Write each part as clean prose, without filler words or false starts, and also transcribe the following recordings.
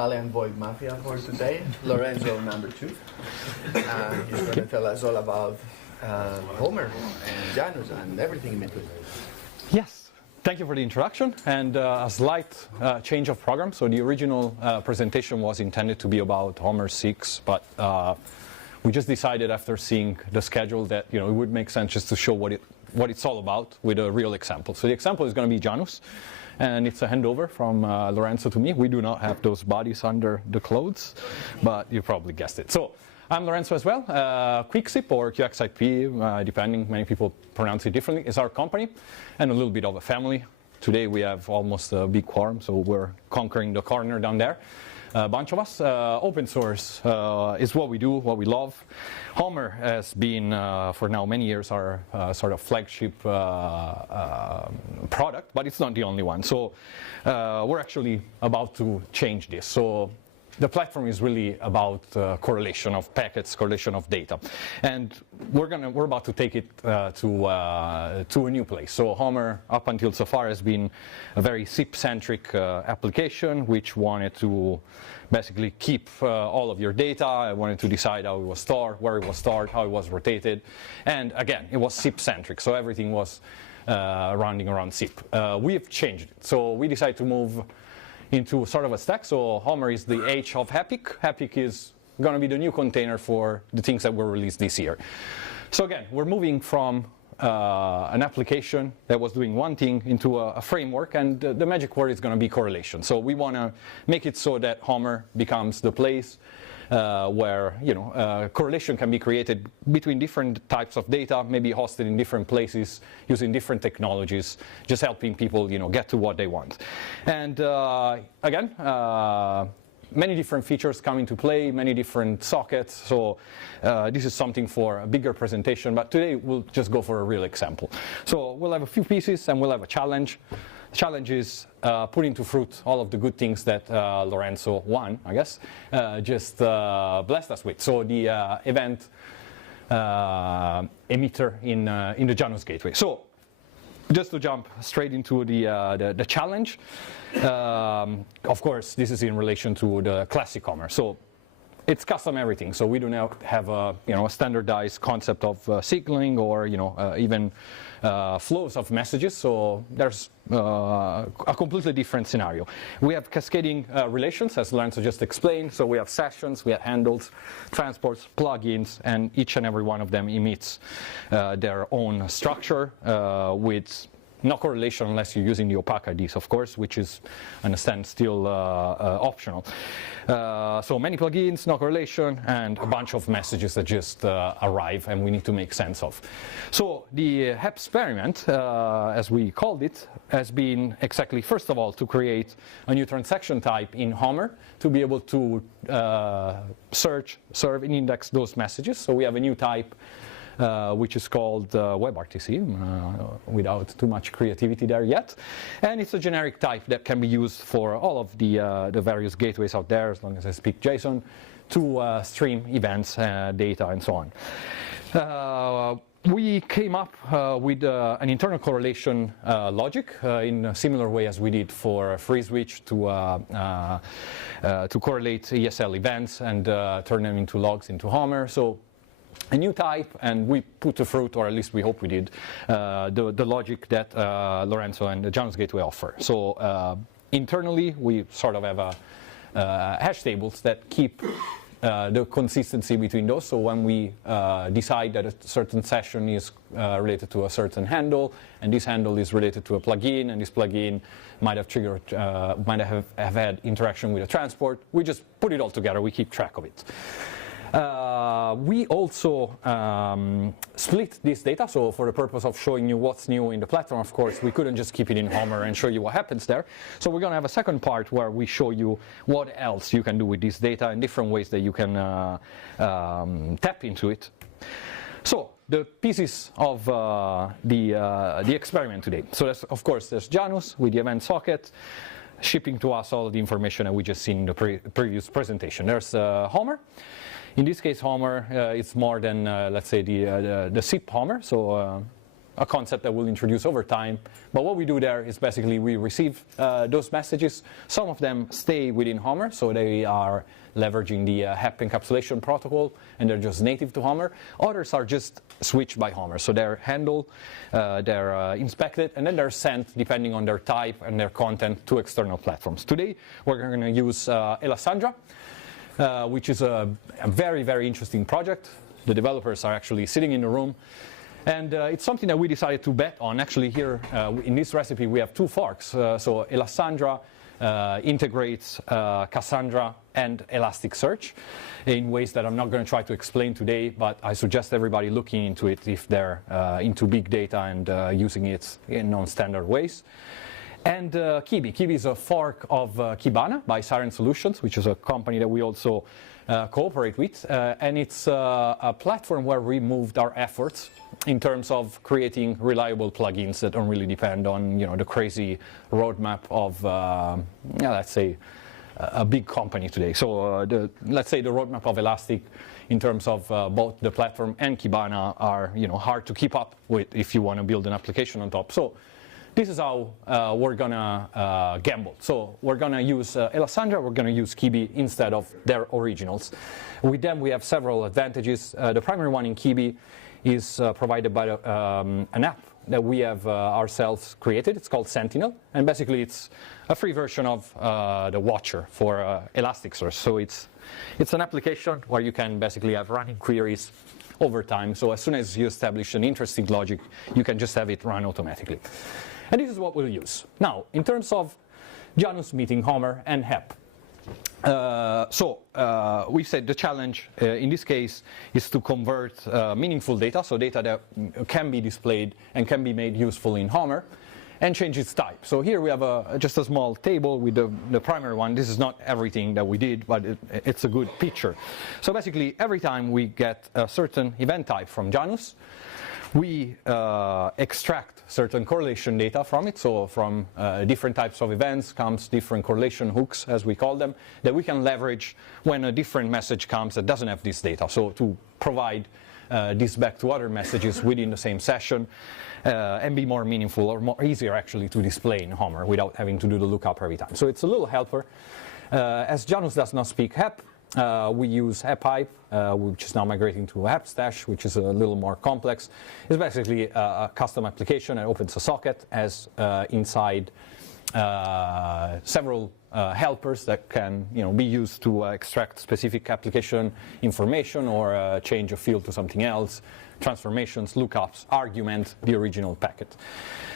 Italian Void Mafia for today. Lorenzo, number 2. And he's going to tell us all about Homer and Janus and everything in between. Yes, thank you for the introduction. And a slight change of program. So the original presentation was intended to be about Homer 6, but we just decided after seeing the schedule that it would make sense just to show what it's all about with a real example. So the example is going to be Janus. And it's a handover from Lorenzo to me. We do not have those bodies under the clothes, but you probably guessed it. So I'm Lorenzo as well. QuickZip or QXIP, depending, many people pronounce it differently, is our company and a little bit of a family. Today we have almost a big quorum, so we're conquering the corner down there. A bunch of us. Open source is what we do, what we love. HOMER has been, for now, many years our sort of flagship product, but it's not the only one. So we're actually about to change this. So the platform is really about correlation of packets, correlation of data, and we're about to take it to a new place. So HOMER, up until so far, has been a very SIP-centric application, which wanted to basically keep all of your data. I wanted to decide how it was stored, where it was stored, how it was rotated, and again, it was SIP-centric. So everything was rounding around SIP. We have changed it. So we decided to move into sort of a stack. So HOMER is the H of HAPIC. HAPIC is going to be the new container for the things that were released this year. So again, we're moving from an application that was doing one thing into a framework, and the magic word is going to be correlation. So we want to make it so that HOMER becomes the place where correlation can be created between different types of data, maybe hosted in different places, using different technologies, just helping people get to what they want. And again, many different features come into play, many different sockets. So this is something for a bigger presentation, but today we'll just go for a real example. So we'll have a few pieces and we'll have a challenge. The challenge is putting to fruit all of the good things that Lorenzo won, I guess, just blessed us with. So the event emitter in the Janus gateway. So just to jump straight into the challenge, of course, this is in relation to the classic HOMER. So it's custom everything. So we do not have a standardized concept of signaling or even flows of messages. So there's a completely different scenario. We have cascading relations, as Lorenzo just explained. So we have sessions, we have handles, transports, plugins, and each and every one of them emits their own structure with no correlation unless you're using the opaque IDs, of course, which is, I understand, still optional. So many plugins, no correlation, and a bunch of messages that just arrive and we need to make sense of. So the experiment, as we called it, has been exactly, first of all, to create a new transaction type in HOMER to be able to search, serve, and index those messages. So we have a new type which is called WebRTC, without too much creativity there yet. And it's a generic type that can be used for all of the various gateways out there, as long as I speak JSON, to stream events, data, and so on. We came up with an internal correlation logic in a similar way as we did for FreeSwitch to correlate ESL events and turn them into logs into HOMER. So a new type, and we put to fruit, or at least we hope we did, the logic that Lorenzo and the Janus Gateway offer. So internally, we sort of have hash tables that keep the consistency between those. So when we decide that a certain session is related to a certain handle, and this handle is related to a plugin, and this plugin might have triggered, might have had interaction with a transport, we just put it all together. We keep track of it. We also split this data, so for the purpose of showing you what's new in the platform, of course, we couldn't just keep it in HOMER and show you what happens there. So we're going to have a second part where we show you what else you can do with this data and different ways that you can tap into it. So the pieces of the experiment today. So of course, there's Janus with the event socket, shipping to us all the information that we just seen in the previous presentation. There's HOMER. In this case, HOMER it's more than let's say the SIP HOMER. So a concept that we'll introduce over time. But what we do there is basically we receive those messages. Some of them stay within HOMER, so they are leveraging the HEP encapsulation protocol, and they're just native to HOMER. Others are just switched by HOMER, so they're handled, they're inspected, and then they're sent, depending on their type and their content, to external platforms. Today, we're going to use Elasandra, which is a very, very interesting project. The developers are actually sitting in the room. And it's something that we decided to bet on. Actually, here in this recipe, we have two forks. So Elasandra integrates Cassandra and Elasticsearch in ways that I'm not going to try to explain today, but I suggest everybody looking into it if they're into big data and using it in non-standard ways. And Kibi. Kibi is a fork of Kibana by Siren Solutions, which is a company that we also cooperate with. And it's a platform where we moved our efforts in terms of creating reliable plugins that don't really depend on the crazy roadmap of, let's say, a big company today. So let's say the roadmap of Elastic in terms of both the platform and Kibana are hard to keep up with if you want to build an application on top. So this is how we're going to gamble. So we're going to use Elasandra, we're going to use Kibi instead of their originals. With them, we have several advantages. The primary one in Kibi is provided by an app that we have ourselves created. It's called Sentinel, and basically it's a free version of the Watcher for Elasticsearch. So it's an application where you can basically have running queries over time. So as soon as you establish an interesting logic, you can just have it run automatically. And this is what we'll use. Now, in terms of Janus meeting HOMER and HEP. We said the challenge in this case is to convert meaningful data, so data that can be displayed and can be made useful in HOMER, and change its type. So here we have just a small table with the primary one. This is not everything that we did, but it's a good picture. So basically, every time we get a certain event type from Janus, we extract certain correlation data from it. So from different types of events comes different correlation hooks, as we call them, that we can leverage when a different message comes that doesn't have this data. So to provide this back to other messages within the same session and be more meaningful or more easier actually to display in HOMER without having to do the lookup every time. So it's a little helper. As Janus does not speak HEP, we use HEPIPE, which is now migrating to HEPStash, which is a little more complex. It's basically a custom application that opens a socket, as inside several helpers that can be used to extract specific application information or change a field to something else, transformations, lookups, argument the original packet.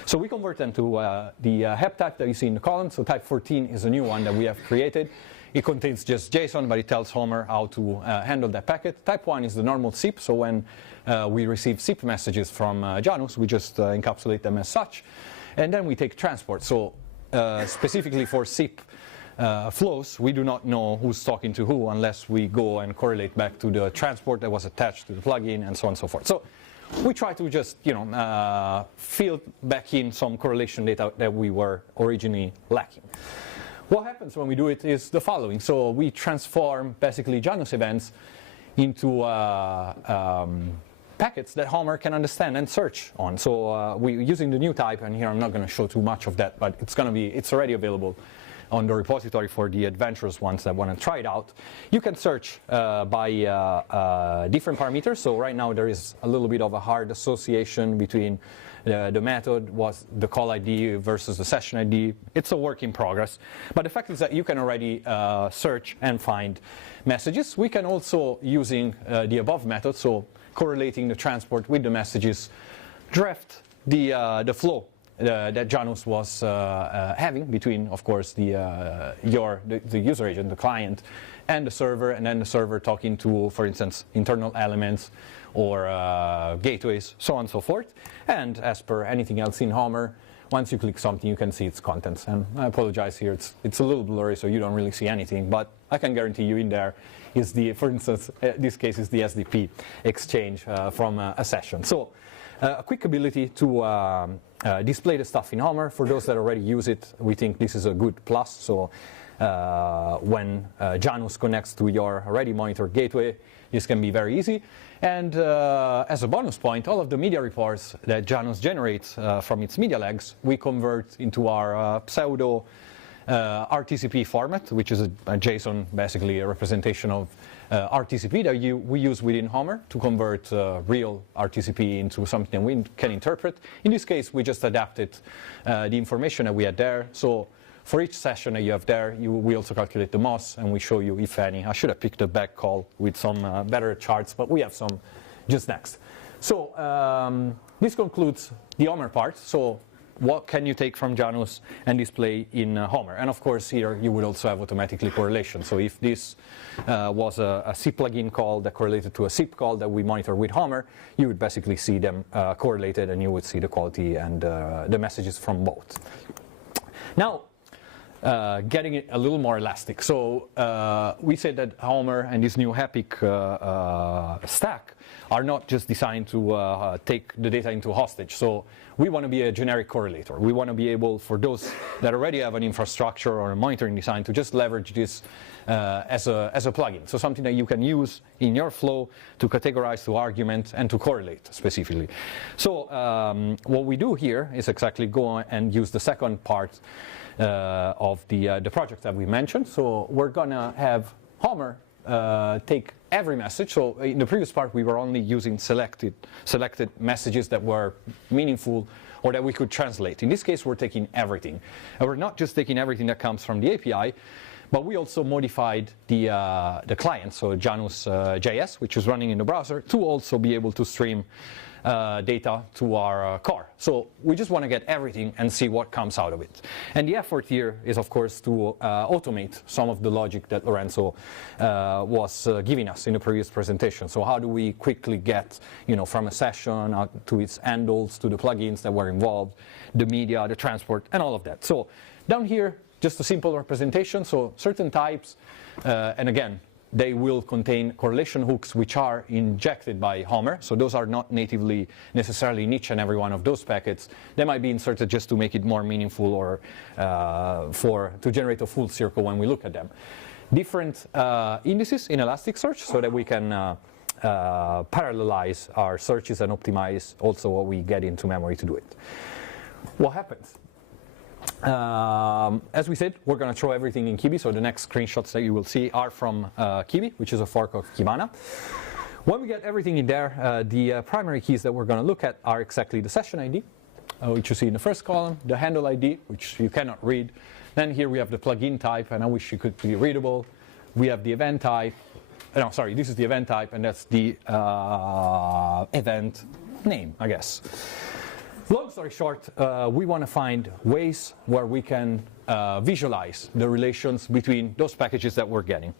So we convert them to the HEP type that you see in the column. So type 14 is a new one that we have created. It contains just JSON, but it tells HOMER how to handle that packet. Type 1 is the normal SIP, so when we receive SIP messages from Janus, we just encapsulate them as such. And then we take transport. So specifically for SIP flows, we do not know who's talking to who unless we go and correlate back to the transport that was attached to the plugin and so on and so forth. So we try to just fill back in some correlation data that we were originally lacking. What happens when we do it is the following. So we transform basically Janus events into packets that HOMER can understand and search on. So we're using the new type, and here I'm not going to show too much of that, but it's already available on the repository for the adventurous ones that want to try it out. You can search by different parameters. So right now there is a little bit of a hard association between the method was the call ID versus the session ID. It's a work in progress. But the fact is that you can already search and find messages. We can also, using the above method, so correlating the transport with the messages, draft the flow that Janus was having between, of course, the user agent, the client, and the server, and then the server talking to, for instance, internal elements or gateways, so on and so forth. And as per anything else in HOMER, once you click something, you can see its contents. And I apologize here, it's a little blurry, so you don't really see anything, but I can guarantee you in there is for instance, this case is the SDP exchange from a session. So a quick ability to display the stuff in HOMER. For those that already use it, we think this is a good plus. So when Janus connects to your already monitored gateway. This can be very easy. And as a bonus point, all of the media reports that Janus generates from its media legs, we convert into our pseudo RTCP format, which is a JSON, basically a representation of RTCP that we use within HOMER to convert real RTCP into something we can interpret. In this case, we just adapted the information that we had there. So for each session that you have there, we also calculate the MOS, and we show you, if any. I should have picked a back call with some better charts, but we have some just next. So this concludes the HOMER part. So what can you take from Janus and display in HOMER? And of course, here you would also have automatically correlation. So if this was a C plugin call that correlated to a SIP call that we monitor with HOMER, you would basically see them correlated, and you would see the quality and the messages from both. Now, getting it a little more elastic. So we said that HOMER and this new HAPIC stack are not just designed to take the data into hostage. So we want to be a generic correlator. We want to be able, for those that already have an infrastructure or a monitoring design, to just leverage this as a plugin. So something that you can use in your flow to categorize, to argument, and to correlate specifically. So what we do here is exactly go and use the second part of the project that we mentioned. So we're going to have HOMER take every message. So in the previous part, we were only using selected messages that were meaningful or that we could translate. In this case, we're taking everything. And we're not just taking everything that comes from the API, but we also modified the client, so Janus JS, which is running in the browser, to also be able to stream data to our car. So we just want to get everything and see what comes out of it. And the effort here is, of course, to automate some of the logic that Lorenzo was giving us in the previous presentation. So how do we quickly get, from a session out to its handles, to the plugins that were involved, the media, the transport, and all of that. So down here, just a simple representation. So certain types, and again, they will contain correlation hooks which are injected by HOMER. So those are not natively necessarily in each and every one of those packets. They might be inserted just to make it more meaningful or to generate a full circle when we look at them. Different indices in Elasticsearch so that we can parallelize our searches and optimize also what we get into memory to do it. What happens? As we said, we're going to throw everything in Kibi, so the next screenshots that you will see are from Kibi, which is a fork of Kibana. When we get everything in there, the primary keys that we're going to look at are exactly the session ID, which you see in the first column, the handle ID, which you cannot read. Then here we have the plugin type, and I wish it could be readable. We have the event type. No, sorry, this is the event type, and that's the event name, I guess. Long story short, we want to find ways where we can visualize the relations between those packages that we're getting.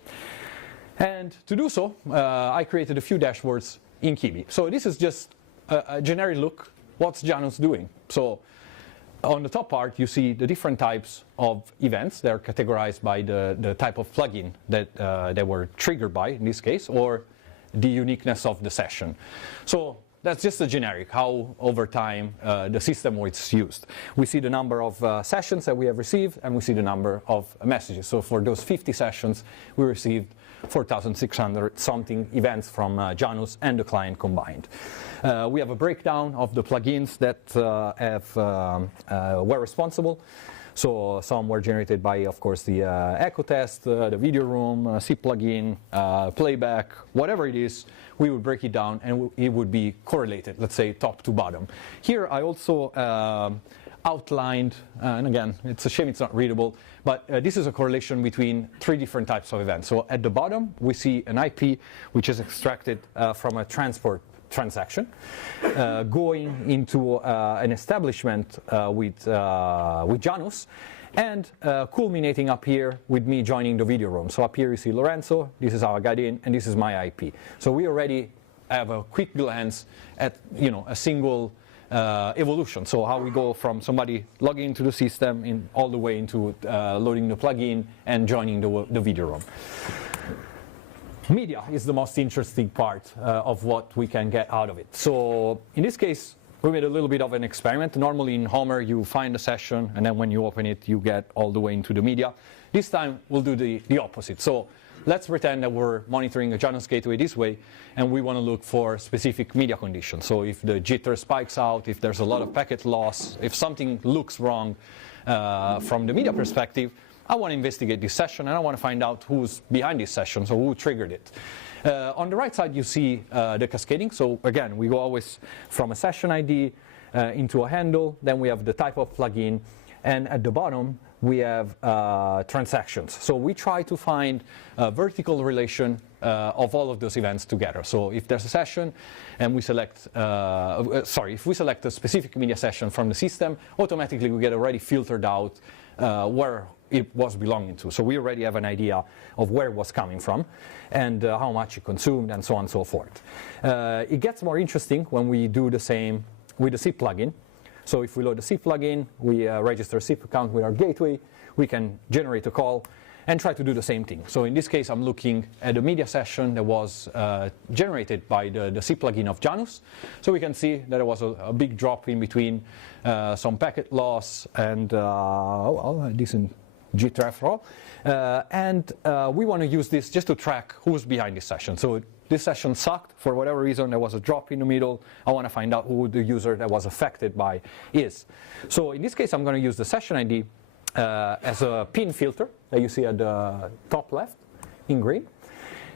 And to do so, I created a few dashboards in Kibi. So this is just a generic look. What's Janus doing? So on the top part, you see the different types of events. They're categorized by the type of plugin that they were triggered by, in this case, or the uniqueness of the session. So that's just a generic, how over time the system was used. We see the number of sessions that we have received, and we see the number of messages. So for those 50 sessions, we received 4,600 something events from Janus and the client combined. We have a breakdown of the plugins that were responsible. So some were generated by, of course, the echo test, the video room, C plugin, playback, whatever it is. We would break it down and it would be correlated, let's say top to bottom. Here I also outlined, and again, it's a shame it's not readable, but this is a correlation between 3 different types of events. So at the bottom, we see an IP which is extracted from a transport transaction, going into an establishment with Janus, and culminating up here with me joining the video room. So up here you see Lorenzo, this is how I got in, and this is my IP. So we already have a quick glance at a single evolution. So how we go from somebody logging into the system all the way into loading the plugin and joining the video room. Media is the most interesting part of what we can get out of it. So in this case, we made a little bit of an experiment. Normally in HOMER, you find a session, and then when you open it, you get all the way into the media. This time, we'll do the opposite. So let's pretend that we're monitoring a Janus gateway this way, and we want to look for specific media conditions. So if the jitter spikes out, if there's a lot of packet loss, if something looks wrong from the media perspective, I want to investigate this session, and I want to find out who's behind this session, so who triggered it. On the right side, you see the cascading. So again, we go always from a session ID into a handle. Then we have the type of plugin. And at the bottom, we have transactions. So we try to find a vertical relation of all of those events together. So if there's a session and we select, if we select a specific media session from the system, automatically we get already filtered out where it was belonging to. So we already have an idea of where it was coming from and how much it consumed and so on and so forth. It gets more interesting when we do the same with the SIP plugin. So if we load the SIP plugin, we register a SIP account with our gateway, we can generate a call and try to do the same thing. So in this case, I'm looking at a media session that was generated by the SIP plugin of Janus. So we can see that there was a big drop in between, some packet loss and a decent jitter after all. And we want to use this just to track who's behind this session. So this session sucked for whatever reason. There was a drop in the middle. I want to find out who the user that was affected by is. So in this case, I'm going to use the session ID as a pin filter that you see at the top left in green.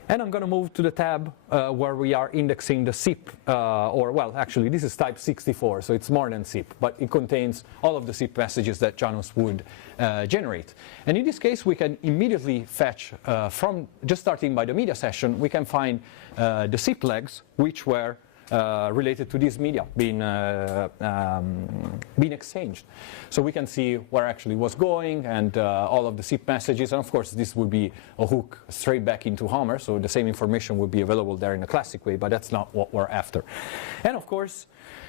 And I'm going to move to the tab where we are indexing the SIP, actually this is type 64, so it's more than SIP, but it contains all of the SIP messages that Janus would generate. And in this case, we can immediately fetch from, just starting by the media session, we can find the SIP legs which were related to this media being exchanged. So we can see where actually was going and all of the SIP messages. And of course, this would be a hook straight back into HOMER. So the same information would be available there in a classic way, but that's not what we're after. And of course,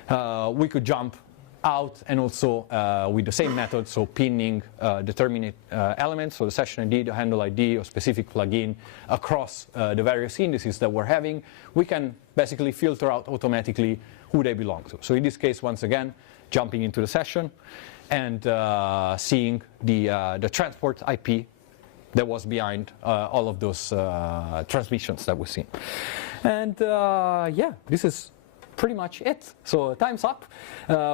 we could jump out and also with the same method, so pinning determinate elements, so the session ID, the handle ID, or specific plugin across the various indices that we're having, we can basically filter out automatically who they belong to. So in this case, once again, jumping into the session and seeing the transport IP that was behind all of those transmissions that we've seen. And yeah, this is pretty much it. So time's up.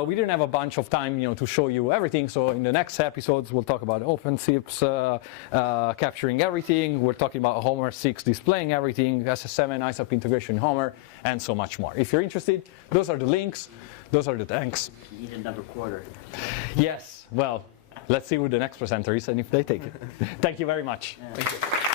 We didn't have a bunch of time, to show you everything. So in the next episodes, we'll talk about OpenSIPs, capturing everything. We're talking about HOMER 6 displaying everything, SS7 ISAP integration in HOMER, and so much more. If you're interested, those are the links. Those are the thanks. You need another quarter. Yes. Well, let's see who the next presenter is and if they take it. Thank you very much. Yeah. Thank you.